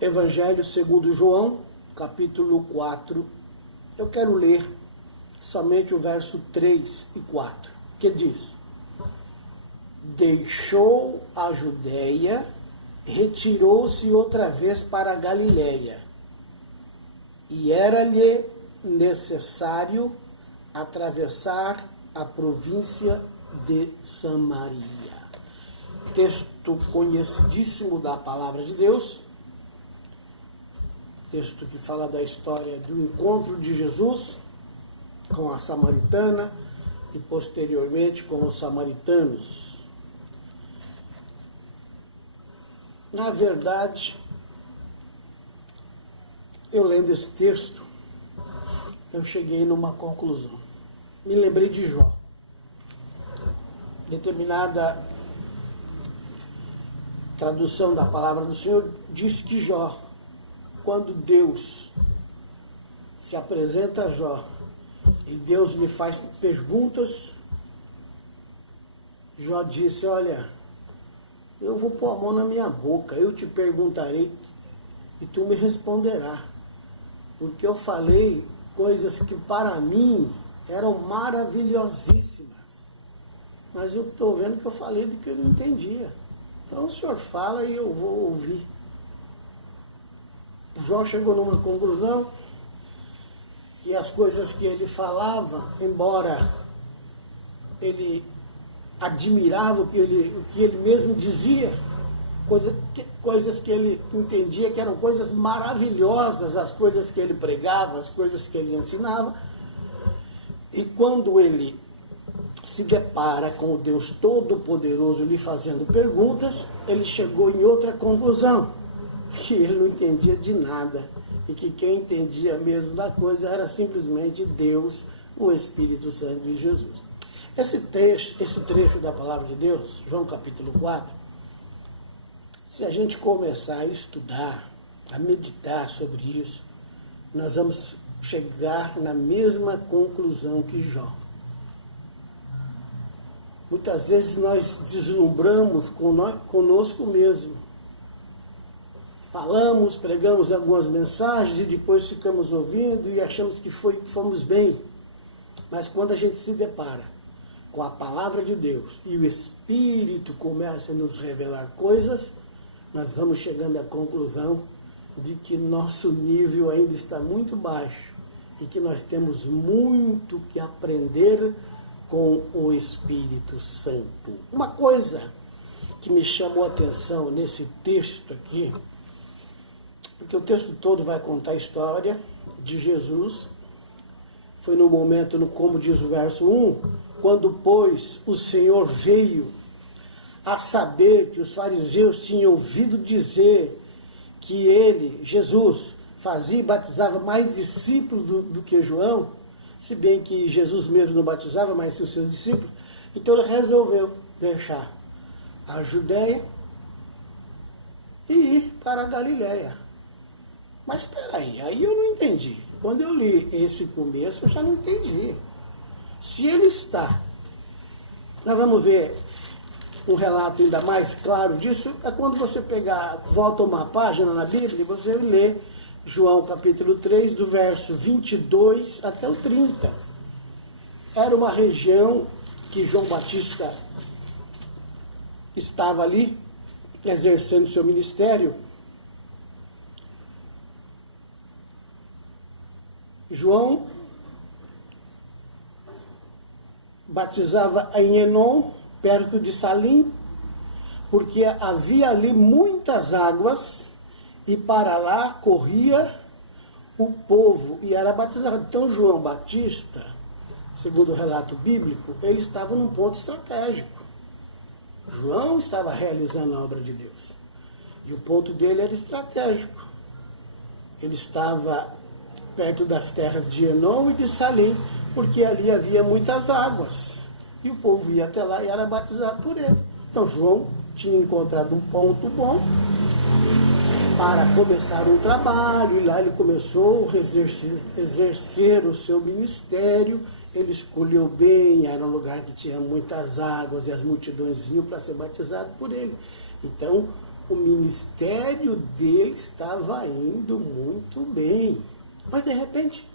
Evangelho segundo João, capítulo 4. Eu quero ler somente o verso 3 e 4, que diz: Deixou a Judéia, retirou-se outra vez para a Galiléia, e era-lhe necessário atravessar a província de Samaria. Texto conhecidíssimo da palavra de Deus, texto que fala da história do encontro de Jesus com a samaritana e posteriormente com os samaritanos. Na verdade, eu lendo esse texto, eu cheguei numa conclusão. Me lembrei de Jó. Determinada tradução da palavra do Senhor diz que Jó, quando Deus se apresenta a Jó e Deus lhe faz perguntas, Jó disse: olha, eu vou pôr a mão na minha boca, eu te perguntarei e tu me responderás, porque eu falei coisas que para mim eram maravilhosíssimas, mas eu estou vendo que eu falei do que eu não entendia. Então o Senhor fala e eu vou ouvir. Jó chegou numa conclusão que as coisas que ele falava, embora ele admirava o que ele mesmo dizia, coisas que ele entendia que eram coisas maravilhosas, as coisas que ele pregava, as coisas que ele ensinava, e quando ele se depara com o Deus Todo-Poderoso lhe fazendo perguntas, ele chegou em outra conclusão, que ele não entendia de nada, e que quem entendia mesmo da coisa era simplesmente Deus, o Espírito Santo e Jesus. Esse trecho da palavra de Deus, João capítulo 4, se a gente começar a estudar, a meditar sobre isso, nós vamos chegar na mesma conclusão que Jó. Muitas vezes nós deslumbramos conosco mesmo. Falamos, pregamos algumas mensagens e depois ficamos ouvindo e achamos que fomos bem. Mas quando a gente se depara com a palavra de Deus e o Espírito começa a nos revelar coisas, nós vamos chegando à conclusão de que nosso nível ainda está muito baixo e que nós temos muito que aprender com o Espírito Santo. Uma coisa que me chamou a atenção nesse texto aqui, porque o texto todo vai contar a história de Jesus, foi no momento, como diz o verso 1, quando, pois, o Senhor veio a saber que os fariseus tinham ouvido dizer que ele, Jesus, fazia e batizava mais discípulos do que João, se bem que Jesus mesmo não batizava, mas os seus discípulos, então ele resolveu deixar a Judéia e ir para a Galiléia. Mas espera aí eu não entendi. Quando eu li esse começo, eu já não entendi. Se ele está, nós vamos ver um relato ainda mais claro disso, é quando você volta uma página na Bíblia e você lê João capítulo 3, do verso 22 até o 30. Era uma região que João Batista estava ali, exercendo seu ministério. João batizava em Enom, perto de Salim, porque havia ali muitas águas, e para lá corria o povo, e era batizado. Então João Batista, segundo o relato bíblico, ele estava num ponto estratégico. João estava realizando a obra de Deus, e o ponto dele era estratégico. Ele estava perto das terras de Enom e de Salim, porque ali havia muitas águas, e o povo ia até lá e era batizado por ele. Então João tinha encontrado um ponto bom para começar um trabalho, e lá ele começou a exercer o seu ministério. Ele escolheu bem, era um lugar que tinha muitas águas, e as multidões vinham para ser batizadas por ele. Então, o ministério dele estava indo muito bem. Mas de repente,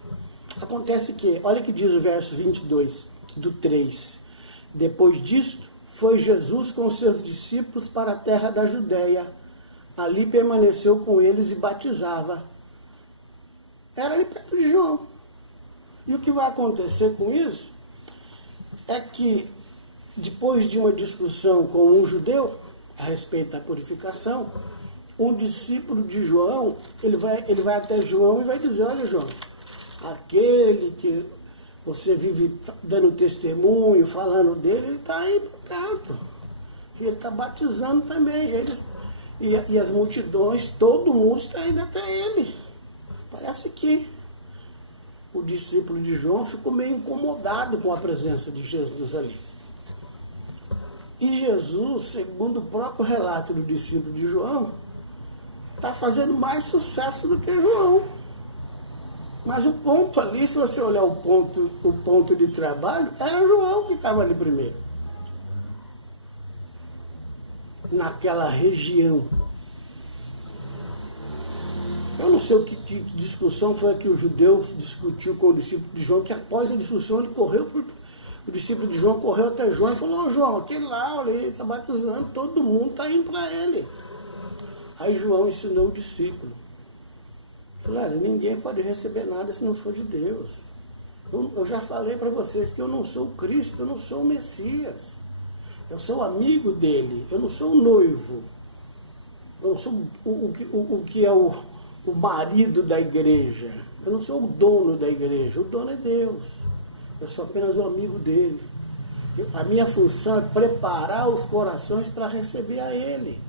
acontece que, olha que diz o verso 22 do 3. Depois disto, foi Jesus com seus discípulos para a terra da Judéia. Ali permaneceu com eles e batizava. Era ali perto de João. E o que vai acontecer com isso é que, depois de uma discussão com um judeu a respeito da purificação, um discípulo de João, ele vai até João e vai dizer: olha, João, aquele que você vive dando testemunho, falando dele, ele está aí perto. E ele está batizando também. E as multidões, todo mundo está indo até ele. Parece que o discípulo de João ficou meio incomodado com a presença de Jesus ali. E Jesus, segundo o próprio relato do discípulo de João, está fazendo mais sucesso do que João. Mas o ponto ali, se você olhar o ponto de trabalho, era João que estava ali primeiro. Naquela região. Eu não sei que discussão foi a que o judeu discutiu com o discípulo de João, que após a discussão o discípulo de João correu até João e falou: ô João, aquele lá, olha aí, está batizando, todo mundo está indo para ele. Aí João ensinou o discípulo. Falou: olha, ninguém pode receber nada se não for de Deus. Eu já falei para vocês que eu não sou o Cristo, eu não sou o Messias. Eu sou amigo dele, eu não sou o noivo. Eu não sou o que é o marido da igreja. Eu não sou o dono da igreja, o dono é Deus. Eu sou apenas o amigo dele. A minha função é preparar os corações para receber a ele.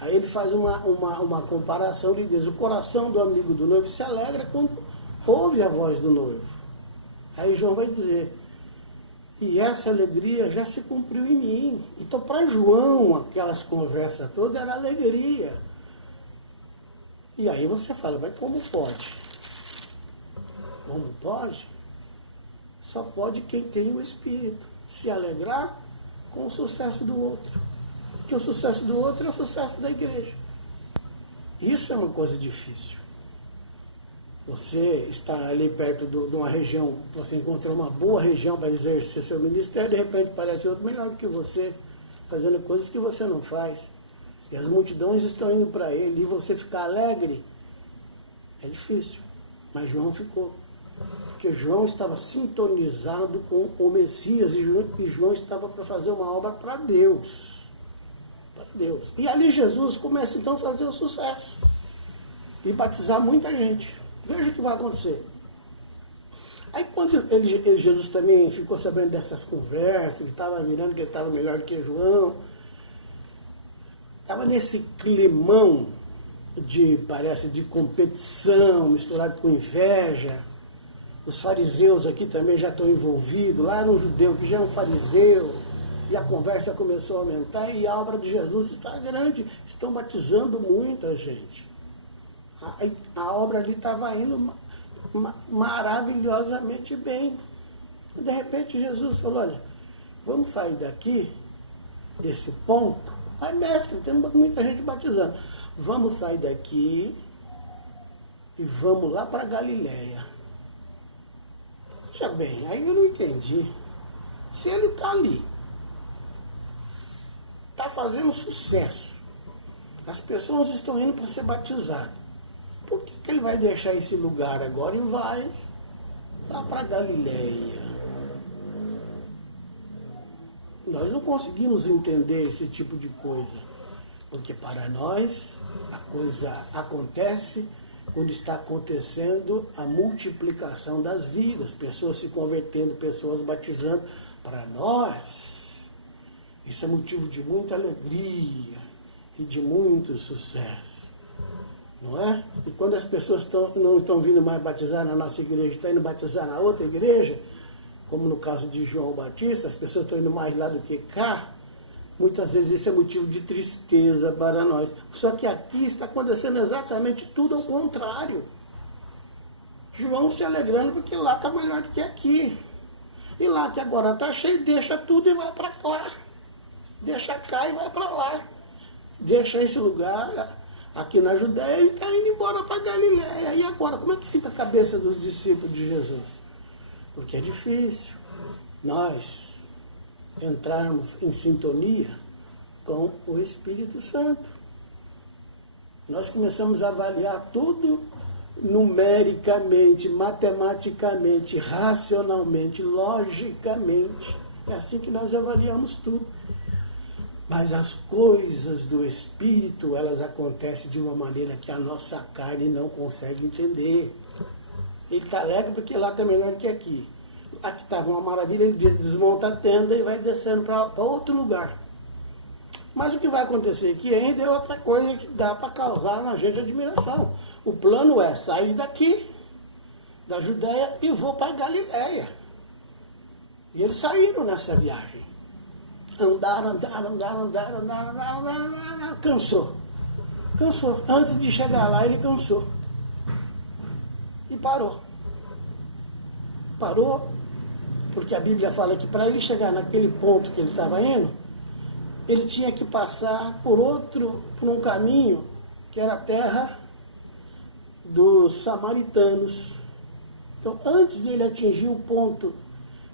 Aí ele faz uma comparação, ele diz: o coração do amigo do noivo se alegra quando ouve a voz do noivo. Aí João vai dizer: e essa alegria já se cumpriu em mim. Então, para João, aquelas conversas todas era alegria. E aí você fala: mas como pode? Como pode? Só pode quem tem o Espírito se alegrar com o sucesso do outro. Porque o sucesso do outro é o sucesso da igreja. Isso é uma coisa difícil. Você está ali perto de uma região, você encontrou uma boa região para exercer seu ministério, de repente parece outro melhor do que você, fazendo coisas que você não faz. E as multidões estão indo para ele, e você ficar alegre é difícil. Mas João ficou. Porque João estava sintonizado com o Messias, e João estava para fazer uma obra para Deus. Para Deus. E ali Jesus começa então a fazer o sucesso. E batizar muita gente. Veja o que vai acontecer. Aí quando Jesus também ficou sabendo dessas conversas, que estava mirando que ele estava melhor do que João, estava nesse climão de competição, misturado com inveja. Os fariseus aqui também já estão envolvidos, lá no judeu que já é um fariseu, e a conversa começou a aumentar, e a obra de Jesus está grande, estão batizando muita gente. A obra ali estava indo maravilhosamente bem. E de repente Jesus falou: olha, vamos sair daqui, desse ponto. Ai, mestre, tem muita gente batizando. Vamos sair daqui e vamos lá para Galiléia. Veja bem, aí eu não entendi. Se ele está ali, está fazendo sucesso, as pessoas estão indo para ser batizadas, por que ele vai deixar esse lugar agora e vai lá para Galiléia? Nós não conseguimos entender esse tipo de coisa, porque para nós a coisa acontece quando está acontecendo a multiplicação das vidas, pessoas se convertendo, pessoas batizando. Para nós, isso é motivo de muita alegria e de muito sucesso, não é? E quando as pessoas não estão vindo mais batizar na nossa igreja, estão indo batizar na outra igreja, como no caso de João Batista, as pessoas estão indo mais lá do que cá, muitas vezes isso é motivo de tristeza para nós. Só que aqui está acontecendo exatamente tudo ao contrário. João se alegrando porque lá está melhor do que aqui. E lá que agora está cheio, deixa tudo e vai para lá. Deixa cá e vai para lá. deixa esse lugar aqui na Judéia e está indo embora para Galiléia. E agora, como é que fica a cabeça dos discípulos de Jesus? Porque é difícil nós entrarmos em sintonia com o Espírito Santo. Nós começamos a avaliar tudo numericamente, matematicamente, racionalmente, logicamente. É assim que nós avaliamos tudo. Mas as coisas do Espírito, elas acontecem de uma maneira que a nossa carne não consegue entender. Ele está alegre porque lá está melhor que aqui. Aqui estava uma maravilha, ele desmonta a tenda e vai descendo para outro lugar. Mas o que vai acontecer aqui ainda é outra coisa que dá para causar na gente admiração. O plano é sair daqui, da Judéia, e vou para Galiléia. E eles saíram nessa viagem. Andaram, cansou. Antes de chegar lá, ele cansou. E parou. Parou, porque a Bíblia fala que para ele chegar naquele ponto que ele estava indo, ele tinha que passar por um caminho que era a terra dos samaritanos. Então, antes de ele atingir o ponto,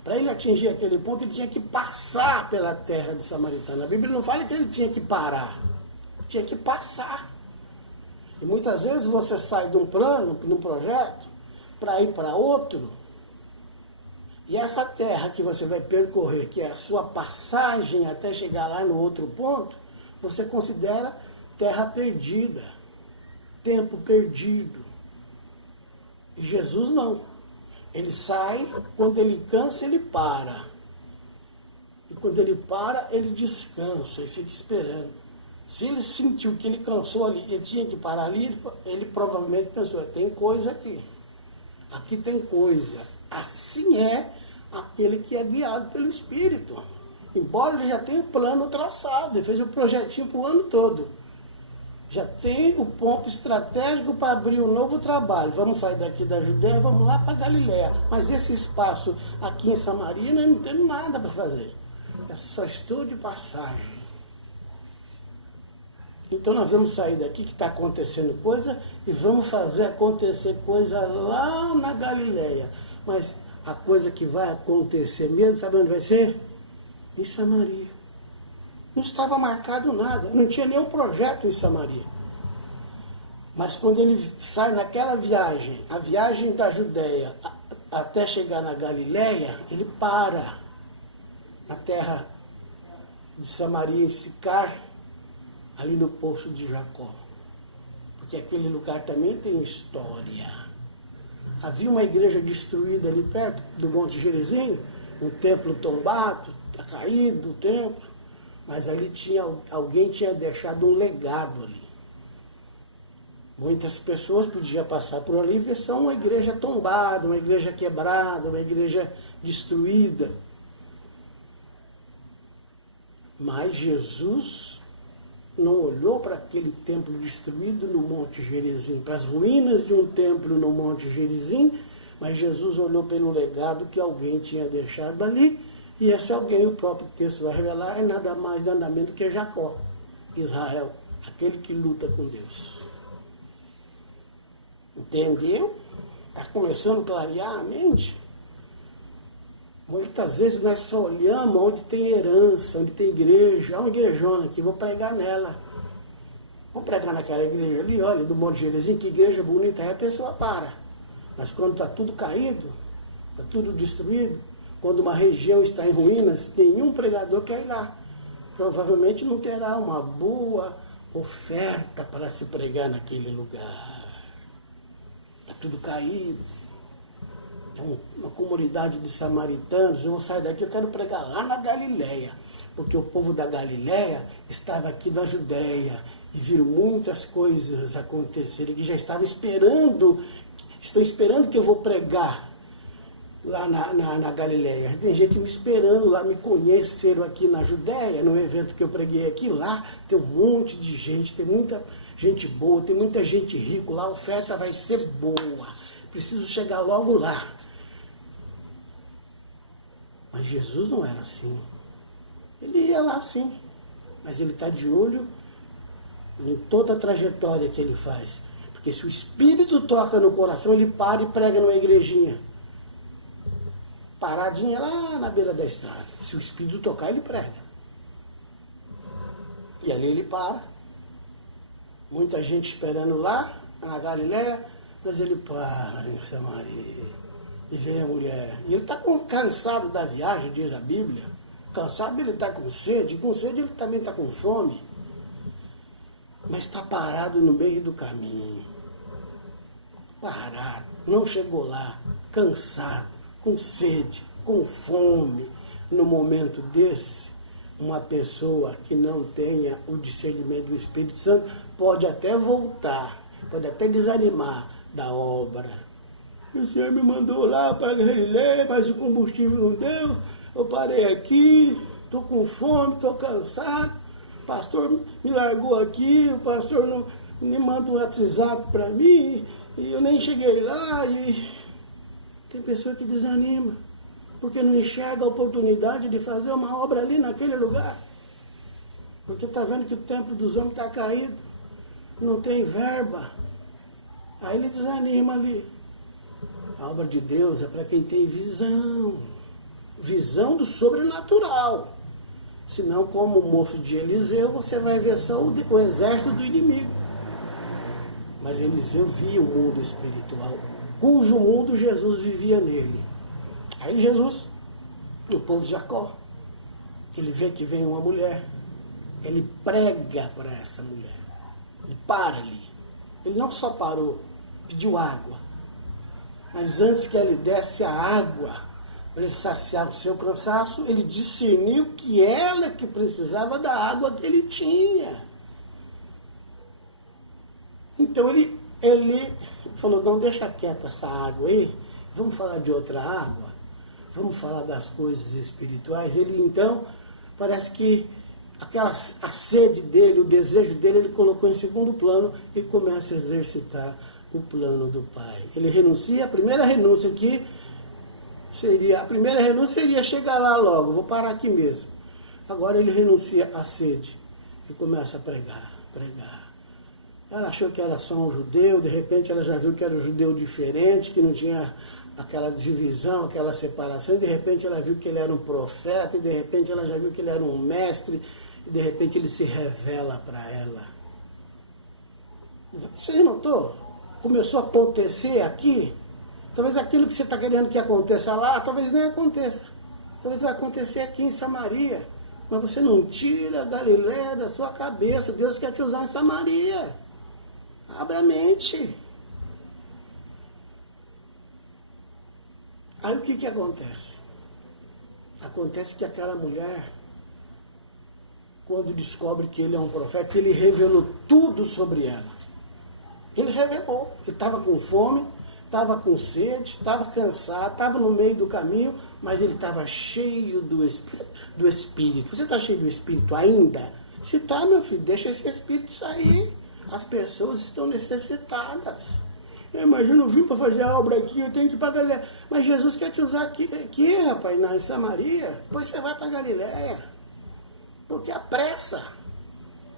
para ele atingir aquele ponto, ele tinha que passar pela terra dos samaritanos. A Bíblia não fala que ele tinha que parar, tinha que passar. E muitas vezes você sai de um plano, de um projeto, para ir para outro, e essa terra que você vai percorrer, que é a sua passagem até chegar lá no outro ponto, você considera terra perdida, tempo perdido. E Jesus não. Ele sai, quando ele cansa, ele para. E quando ele para, ele descansa e fica esperando. Se ele sentiu que ele cansou ali, ele tinha que parar ali, ele provavelmente pensou, tem coisa aqui. Aqui tem coisa. Assim é aquele que é guiado pelo Espírito. Embora ele já tenha o plano traçado, ele fez um projetinho para o ano todo. Já tem o ponto estratégico para abrir um novo trabalho. Vamos sair daqui da Judéia, vamos lá para Galiléia. Mas esse espaço aqui em Samaria, nós não temos nada para fazer. É só estou de passagem. Então nós vamos sair daqui que está acontecendo coisa e vamos fazer acontecer coisa lá na Galiléia. Mas a coisa que vai acontecer mesmo, sabe onde vai ser? Em Samaria. Não estava marcado nada, não tinha nenhum projeto em Samaria. Mas quando ele sai naquela viagem, a viagem da Judéia até chegar na Galiléia, ele para na terra de Samaria, em Sicar, ali no poço de Jacó. Porque aquele lugar também tem história. Havia uma igreja destruída ali perto do Monte Gerizim, um templo tombado, caído o templo. Mas ali alguém tinha deixado um legado ali. Muitas pessoas podiam passar por ali e ver só uma igreja tombada, uma igreja quebrada, uma igreja destruída. Mas Jesus não olhou para aquele templo destruído no Monte Gerizim, para as ruínas de um templo no Monte Gerizim, mas Jesus olhou pelo legado que alguém tinha deixado ali. E esse alguém, o próprio texto vai revelar, é nada mais, nada menos do que Jacó, Israel, aquele que luta com Deus. Entendeu? Está começando a clarear a mente? Muitas vezes nós só olhamos onde tem herança, onde tem igreja. Há uma igrejona aqui, vou pregar nela. Vamos pregar naquela igreja ali, olha, do Monte Gerizim, que igreja bonita. Aí a pessoa para. Mas quando está tudo caído, está tudo destruído, quando uma região está em ruínas, nenhum pregador quer ir lá. Provavelmente não terá uma boa oferta para se pregar naquele lugar. Está tudo caído. É uma comunidade de samaritanos. Eu vou sair daqui, eu quero pregar lá na Galiléia. Porque o povo da Galiléia estava aqui na Judéia e viram muitas coisas acontecerem, que já estavam esperando, estão esperando que eu vou pregar lá na Galiléia. Tem gente me esperando lá, me conheceram aqui na Judéia, no evento que eu preguei aqui. Lá tem um monte de gente, tem muita gente boa, tem muita gente rica lá, a oferta vai ser boa. Preciso chegar logo lá. Mas Jesus não era assim. Ele ia lá sim, mas ele está de olho em toda a trajetória que ele faz. Porque se o Espírito toca no coração, ele para e prega numa igrejinha. Paradinha lá na beira da estrada. Se o Espírito tocar, ele prega. E ali ele para. Muita gente esperando lá, na Galileia, mas ele para em Samaria. E vem a mulher. E ele está cansado da viagem, diz a Bíblia. Cansado, ele está com sede. E com sede ele também está com fome. Mas está parado no meio do caminho. Parado. Não chegou lá. Cansado. Com sede. Com fome. No momento desse, uma pessoa que não tenha o discernimento do Espírito Santo pode até voltar. Pode até desanimar da obra. O Senhor me mandou lá para Galileia, mas o combustível não deu. Eu parei aqui, estou com fome, estou cansado. O pastor me largou aqui, o pastor não me manda um WhatsApp para mim, e eu nem cheguei lá. E tem pessoa que desanima, porque não enxerga a oportunidade de fazer uma obra ali naquele lugar. Porque está vendo que o templo dos homens está caído, não tem verba. Aí ele desanima ali. A obra de Deus é para quem tem visão. Visão do sobrenatural. Senão, como o moço de Eliseu, você vai ver só o exército do inimigo. Mas Eliseu via o mundo espiritual, cujo mundo Jesus vivia nele. Aí Jesus, o povo de Jacó, ele vê que vem uma mulher, ele prega para essa mulher. Ele para ali. Ele não só parou, pediu água. Mas antes que ele desse a água, para ele saciar o seu cansaço, ele discerniu que ela que precisava da água que ele tinha. Então ele falou, não, deixa quieta essa água aí, vamos falar de outra água, vamos falar das coisas espirituais. Ele então, parece que a sede dele, o desejo dele, ele colocou em segundo plano e começa a exercitar o plano do Pai. Ele renuncia, a primeira renúncia seria chegar lá logo, vou parar aqui mesmo. Agora ele renuncia à sede e começa a pregar. Ela achou que era só um judeu, de repente ela já viu que era um judeu diferente, que não tinha aquela divisão, aquela separação, e de repente ela viu que ele era um profeta, e de repente ela já viu que ele era um mestre, e de repente ele se revela para ela. Você notou? Começou a acontecer aqui. Talvez aquilo que você está querendo que aconteça lá, talvez nem aconteça. Talvez vai acontecer aqui em Samaria. Mas você não tira a Galileia da sua cabeça. Deus quer te usar em Samaria. Abra a mente. Aí o que acontece? Acontece que aquela mulher, quando descobre que ele é um profeta, ele revelou tudo sobre ela. Ele revelou. Ele estava com fome, estava com sede, estava cansado, estava no meio do caminho, mas ele estava cheio do Espírito. Você está cheio do Espírito ainda? Se está, meu filho, deixa esse Espírito sair. As pessoas estão necessitadas. Eu imagino, eu vim para fazer a obra aqui, eu tenho que ir para Galileia. Mas Jesus quer te usar aqui, rapaz, em Samaria. Depois você vai para Galileia. Porque a pressa.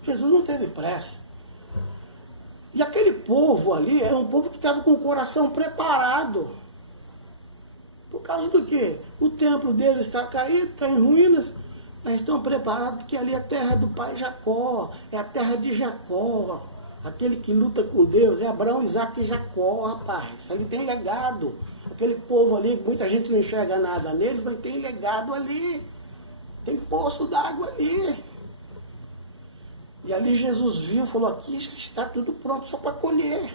Jesus não teve pressa. E aquele povo ali era um povo que estava com o coração preparado. Por causa do quê? O templo deles está caído, está em ruínas, mas estão preparados porque ali é a terra do pai Jacó, é a terra de Jacó. Aquele que luta com Deus é Abraão, Isaac e Jacó, rapaz. Ali tem legado. Aquele povo ali, muita gente não enxerga nada neles, mas tem legado ali. Tem poço d'água ali. E ali Jesus viu, falou, aqui já está tudo pronto só para colher.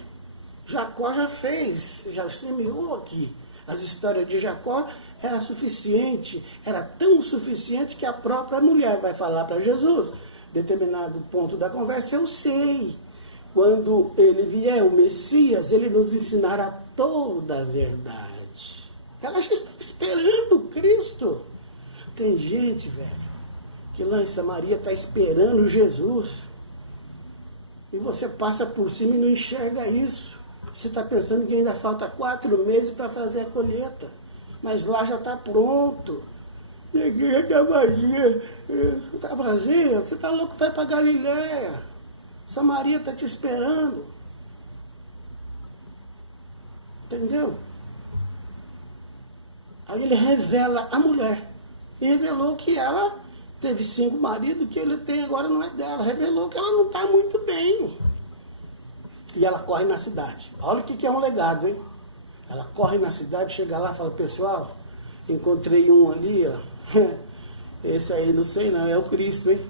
Jacó já fez, já semeou aqui. As histórias de Jacó era suficiente, era tão suficiente que a própria mulher vai falar para Jesus. Determinado ponto da conversa, eu sei. Quando ele vier, o Messias, ele nos ensinará toda a verdade. Ela já está esperando Cristo. Tem gente, velho, que lá em Samaria está esperando Jesus. E você passa por cima e não enxerga isso. Você está pensando que ainda falta 4 meses para fazer a colheita. Mas lá já está pronto. A igreja está vazia. Está vazia? Você está louco para ir para Galileia. Essa Maria está te esperando. Entendeu? Aí ele revela a mulher. E revelou que ela teve 5 maridos, que ele tem agora não é dela. Revelou que ela não está muito bem. E ela corre na cidade. Olha o que é um legado, hein? Ela corre na cidade, chega lá e fala, pessoal, encontrei um ali, ó. Esse aí não sei não, é o Cristo, hein?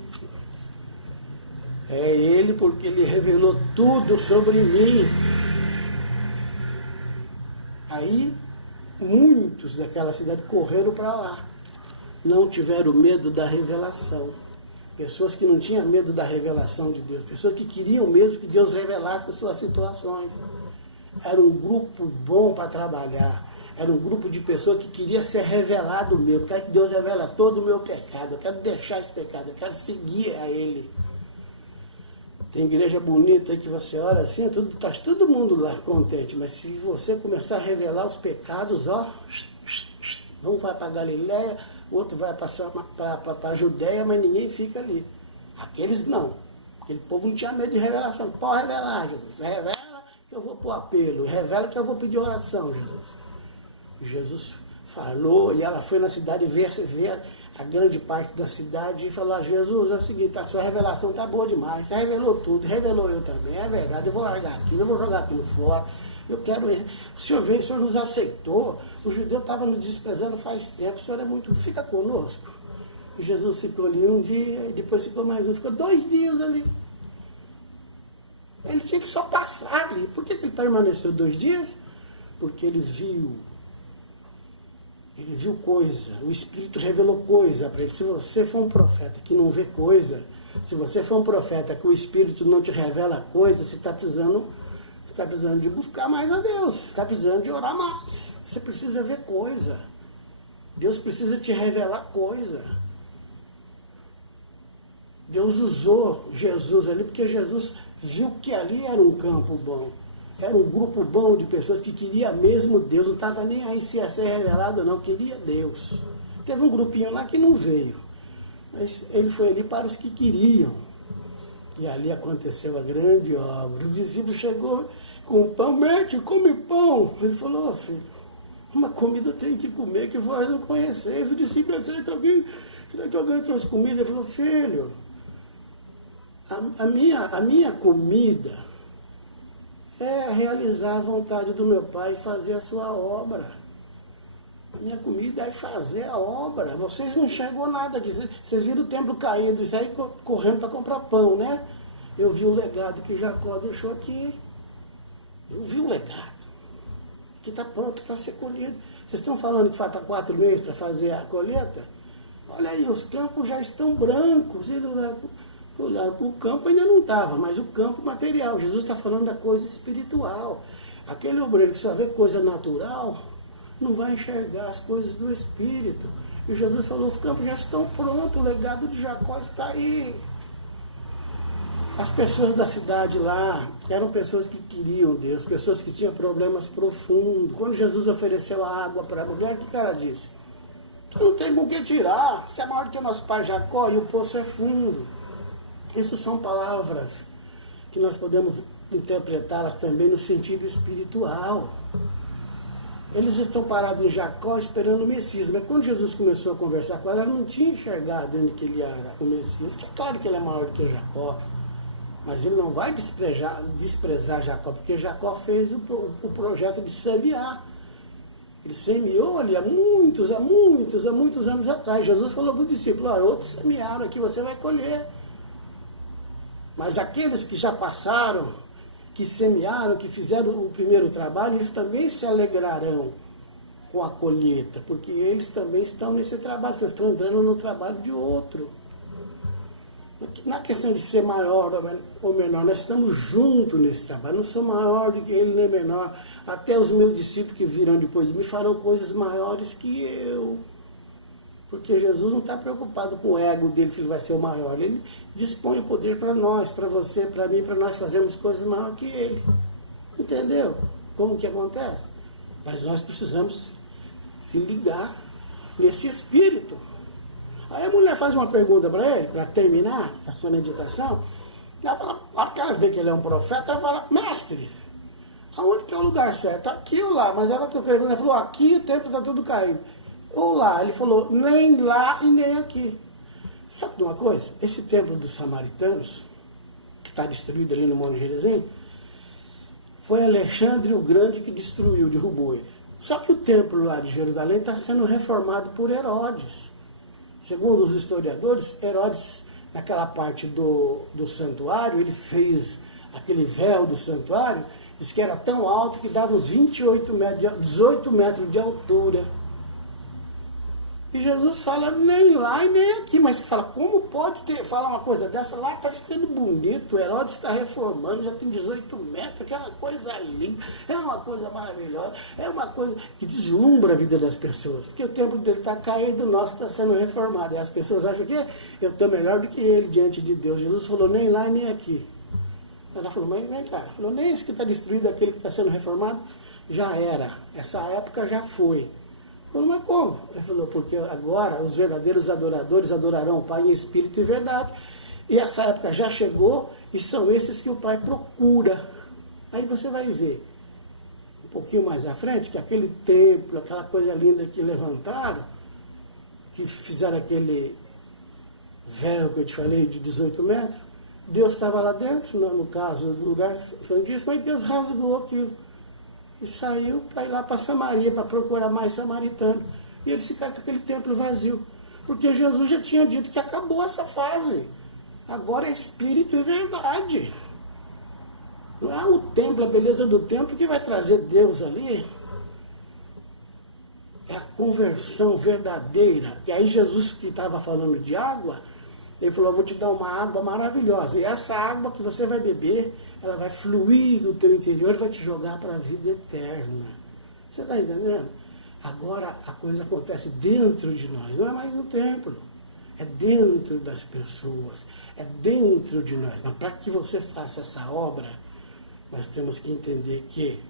É ele porque ele revelou tudo sobre mim. Aí, muitos daquela cidade correram para lá. Não tiveram medo da revelação. Pessoas que não tinham medo da revelação de Deus. Pessoas que queriam mesmo que Deus revelasse as suas situações. Era um grupo bom para trabalhar. Era um grupo de pessoas que queria ser revelado mesmo. Eu quero que Deus revele todo o meu pecado. Eu quero deixar esse pecado. Eu quero seguir a Ele. Tem igreja bonita aí que você olha assim, está todo mundo lá contente. Mas se você começar a revelar os pecados, ó, um vai para Galiléia, o outro vai passar para a Judéia, mas ninguém fica ali. Aqueles não. Aquele povo não tinha medo de revelação. Pode revelar, Jesus. Revela que eu vou pôr apelo. Revela que eu vou pedir oração, Jesus. Jesus falou e ela foi na cidade ver a grande parte da cidade e falou, Jesus, é o seguinte, a sua revelação está boa demais, você revelou tudo, revelou eu também, é verdade, eu vou largar aquilo, eu vou jogar aquilo fora, eu quero, o senhor veio, o senhor nos aceitou, o judeu estava nos desprezando faz tempo, o senhor é muito, fica conosco. E Jesus ficou ali um dia, e depois ficou mais um, ficou 2 dias ali. Ele tinha que só passar ali. Por que ele permaneceu 2 dias? Porque ele viu coisa, o Espírito revelou coisa para ele. Se você for um profeta que não vê coisa, se você for um profeta que o Espírito não te revela coisa, você está precisando de buscar mais a Deus, você está precisando de orar mais. Você precisa ver coisa. Deus precisa te revelar coisa. Deus usou Jesus ali, porque Jesus viu que ali era um campo bom. Era um grupo bom de pessoas que queria mesmo Deus, não estava nem aí se ia ser revelado ou não, queria Deus. Teve um grupinho lá que não veio, mas ele foi ali para os que queriam. E ali aconteceu a grande obra. Os discípulos chegou com pão, mete, come pão. Ele falou, filho, uma comida tem que comer que vós não conheceis. O discípulo, será que alguém trouxe comida? Ele falou, filho, a minha comida é realizar a vontade do meu Pai e fazer a sua obra. A minha comida é fazer a obra. Vocês não enxergou nada aqui. Vocês viram o templo caído e saíram correndo para comprar pão, né? Eu vi o legado que Jacó deixou aqui. Eu vi o legado. Que está pronto para ser colhido. Vocês estão falando que falta 4 meses para fazer a colheita? Olha aí, os campos já estão brancos. O campo ainda não estava, mas o campo material. Jesus está falando da coisa espiritual. Aquele obreiro que só vê coisa natural, não vai enxergar as coisas do Espírito. E Jesus falou, os campos já estão prontos, o legado de Jacó está aí. As pessoas da cidade lá eram pessoas que queriam Deus, pessoas que tinham problemas profundos. Quando Jesus ofereceu a água para a mulher, o que ela disse? Tu não tem com que tirar, você é maior que o nosso pai Jacó e o poço é fundo. Isso são palavras que nós podemos interpretá-las também no sentido espiritual. Eles estão parados em Jacó esperando o Messias, mas quando Jesus começou a conversar com ela, ela não tinha enxergado ainda que ele era o Messias, que é claro que ele é maior do que Jacó, mas ele não vai desprezar Jacó, porque Jacó fez o projeto de semear. Ele semeou ali há muitos anos atrás. Jesus falou para o discípulo, outros semearam aqui, você vai colher. Mas aqueles que já passaram, que semearam, que fizeram o primeiro trabalho, eles também se alegrarão com a colheita, porque eles também estão nesse trabalho, vocês estão entrando no trabalho de outro. Na questão de ser maior ou menor, nós estamos juntos nesse trabalho, não sou maior do que ele, nem menor. Até os meus discípulos que virão depois de mim farão coisas maiores que eu. Porque Jesus não está preocupado com o ego dele, se ele vai ser o maior. Ele dispõe o poder para nós, para você, para mim, para nós fazermos coisas maiores que ele. Entendeu? Como que acontece? Mas nós precisamos se ligar nesse espírito. Aí a mulher faz uma pergunta para ele, para terminar a sua meditação. Ela fala, a hora que ela vê que ele é um profeta, ela fala, mestre, aonde que é o lugar certo? Aqui ou lá? Mas ela que eu creio, ela falou, aqui o templo está tudo caído. Ou lá, ele falou, nem lá e nem aqui. Sabe de uma coisa? Esse templo dos samaritanos, que está destruído ali no Monte Gerizim, foi Alexandre o Grande que destruiu, derrubou ele. Só que o templo lá de Jerusalém está sendo reformado por Herodes. Segundo os historiadores, Herodes, naquela parte do santuário, ele fez aquele véu do santuário, diz que era tão alto que dava uns 18 metros de altura. E Jesus fala, nem lá e nem aqui. Mas você fala, como pode falar uma coisa dessa? Lá está ficando bonito, Herodes está reformando, já tem 18 metros, que é uma coisa linda, é uma coisa maravilhosa, é uma coisa que deslumbra a vida das pessoas. Porque o templo dele está caído, o nosso está sendo reformado. E as pessoas acham que eu estou melhor do que ele diante de Deus. Jesus falou, nem lá e nem aqui. Ela falou, mas vem cá. Ela falou, nem esse que está destruído, aquele que está sendo reformado, já era. Essa época já foi. Falou, mas como? Ele falou, porque agora os verdadeiros adoradores adorarão o Pai em espírito e verdade. E essa época já chegou e são esses que o Pai procura. Aí você vai ver, um pouquinho mais à frente, que aquele templo, aquela coisa linda que levantaram, que fizeram aquele véu que eu te falei de 18 metros, Deus estava lá dentro, no caso do lugar santíssimo, mas Deus rasgou aquilo. E saiu para ir lá para Samaria, para procurar mais samaritano. E eles ficaram com aquele templo vazio. Porque Jesus já tinha dito que acabou essa fase. Agora é espírito e verdade. Não é o templo, a beleza do templo que vai trazer Deus ali. É a conversão verdadeira. E aí Jesus, que estava falando de água, ele falou, vou te dar uma água maravilhosa. E essa água que você vai beber, ela vai fluir do teu interior e vai te jogar para a vida eterna. Você está entendendo? Agora a coisa acontece dentro de nós, não é mais no templo. É dentro das pessoas, é dentro de nós. Mas para que você faça essa obra, nós temos que entender que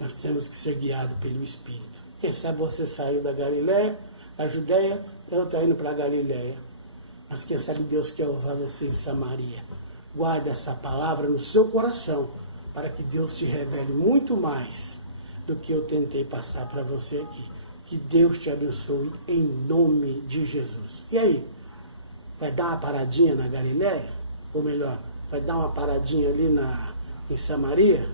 nós temos que ser guiados pelo Espírito. Quem sabe você saiu da Galileia, da Judéia, eu estou indo para a Galileia. Mas quem sabe Deus quer usar você em Samaria. Guarde essa palavra no seu coração, para que Deus te revele muito mais do que eu tentei passar para você aqui. Que Deus te abençoe em nome de Jesus. E aí, vai dar uma paradinha na Galileia? Ou melhor, vai dar uma paradinha ali em Samaria?